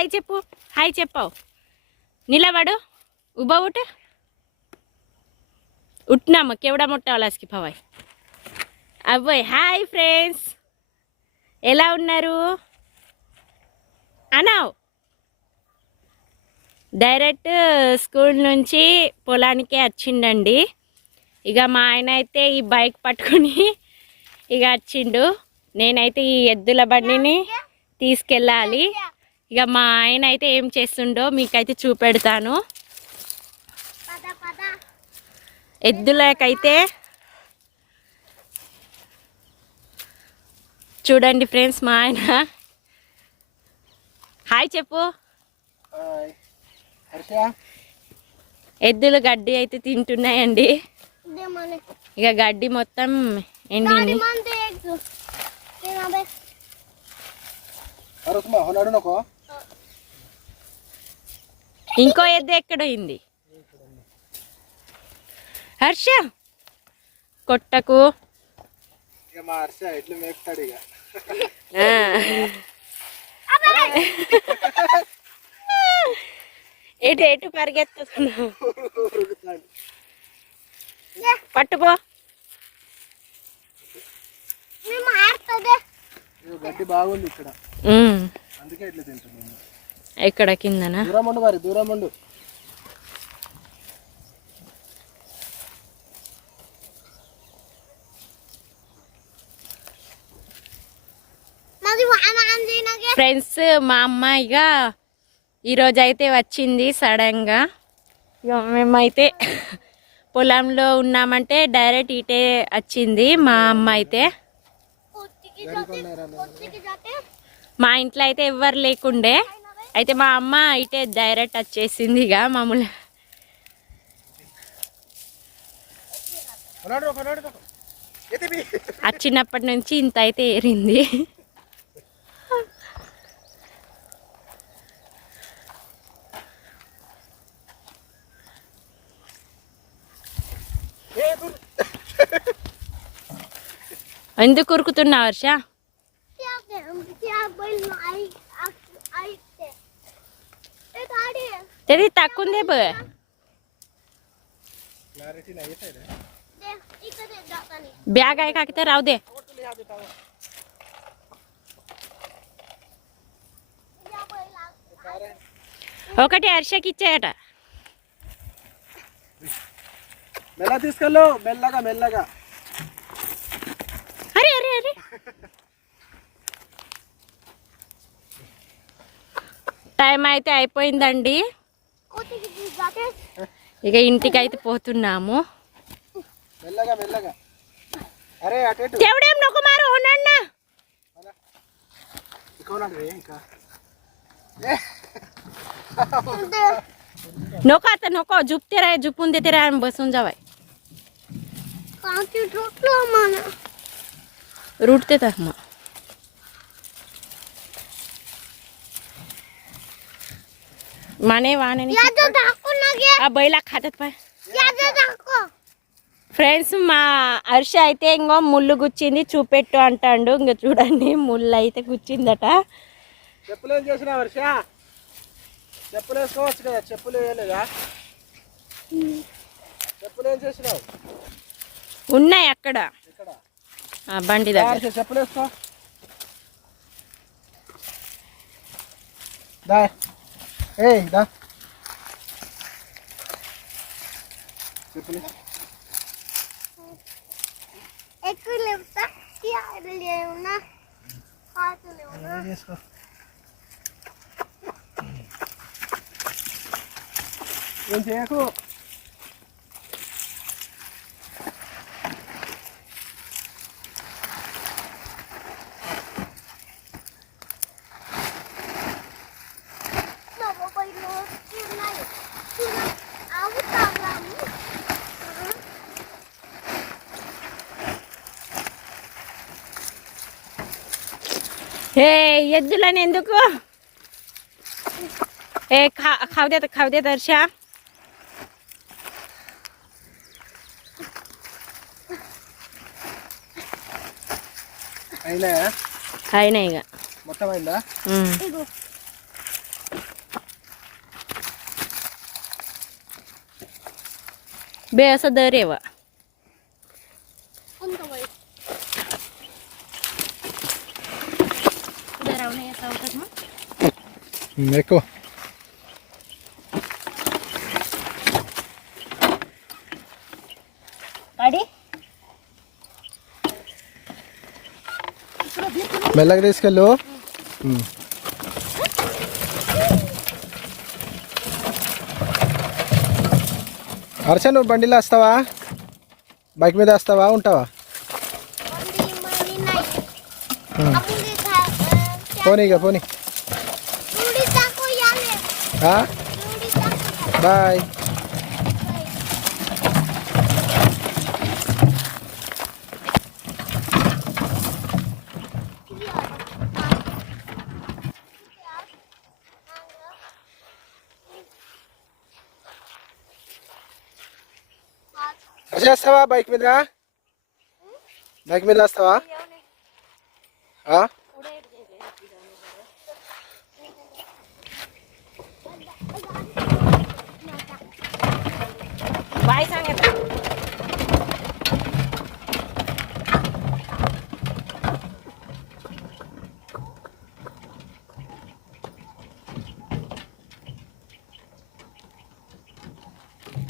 Hi చెప్పు hi చెప్పావు. నిలబడు ఉబా ఉట్ ఉట్నామ కేవడా ముట్టాలాస్కి భవాయ్ అబ్బాయి హాయ్ ఫ్రెండ్స్. ఎలా ఉన్నారు? అనవ్ డైరెక్ట్ స్కూల్ నుంచి పొలానికే వచ్చిండండి ఇక మా ఆయన అయితే ఈ బైక్ పట్టుకుని ఇక వచ్చిండు నేనైతే ఈ ఎద్దుల బండిని తీసుకెళ్ళాలి. ఇక మా ఆయన అయితే ఏం చేస్తుండో మీకైతే చూపెడతాను. ఎద్దులకైతే చూడండి ఫ్రెండ్స్ మా ఆయన. హాయ్ చెప్పు. ఎద్దులు గడ్డి అయితే తింటున్నాయండి. ఇక గడ్డి మొత్తం ఎండింది. ఇంకో ఎద్దు ఎక్కడైంది? హర్ష కొట్టకు. ఎటు ఎటు పరిగెత్తుతున్నావు? పట్టుపో. గడ్డి బాగుంది ఇక్కడ. అందుకే ఎట్లా తింటున్నాను. ఎక్కడ? కిందన? ఫ్రెండ్స్ మా అమ్మ ఇక ఈరోజు అయితే వచ్చింది సడన్గా. గా మేమైతే పొలంలో ఉన్నామంటే డైరెక్ట్ ఇటే వచ్చింది మా అమ్మ అయితే. మా ఇంట్లో అయితే ఎవ్వరు లేకుండే. అయితే మా అమ్మ ఇటే డైరెక్ట్ వచ్చేసింది ఇక మామూలు. వచ్చినప్పటి నుంచి ఇంత అయితే ఏరింది. ఎందుకు ఉరుకుతున్నావు వర్ష गाड़ी తెది తక్కువ ఉంది బ క్లారిటీ नाही येत आहे रे. दे इकडे दे जाता नहीं బ్యాగ్ అయి కాకితే రావు దే या बैल ఒకటి హర్షకి ఇచ్చేయట మెల్ల తీసుకెళ్ళు మెల్లగా మెల్లగా అరే అరే అరే టైం అయితే అయిపోయిందండి कुत्ती की जाते ఇక ఇంటికి అయితే పోతున్నాము మెల్లగా మెల్లగా అరే అటు ఇటు దేవుడేం నొక్కు మారు ఉండండి ఇక ఉన్నాడు రే ఇంకా दे नको आता माने वाने याचं दाखव ना गे ఆ బయలా खातात पाय याचं दाखव ఫ్రెండ్స్ మా హర్ష అయితే ఇంకో ముళ్ళు గుచ్చింది చూపెట్టు అంటాడు ఇంక చూడండి ముళ్ళు అయితే గుచ్చిందట చెప్పులు ఏం చేసినా వర్ష చెప్పులు వేసుకోవచ్చు కదా చెప్పులు వేయలేదా చెప్పులు ఏం చేసినావు ఉన్నాయి అక్కడ ఇక్కడ ఆ బండి దగ్గర హర్ష చెప్పులు వేసుకో ఏయ్ దా తీసుకో ఏం చేయకు హే ఎద్దులని ఎందుకు ఏ ఖావుదే ఖావుదే దర్శ అయినా ఇక మొత్తం అయిందా బేస దరేవా Meko. మెల్లగా తీసుకెళ్ళు. హర్ష నువ్వు బండిలో వస్తావా? బైక్ మీద వస్తావా? ఉంటావా? పోనీ ఇక పోనీ. Ha? Bye. अच्छा सवा बाइक में बाइक में दा सवा हाँ I got it.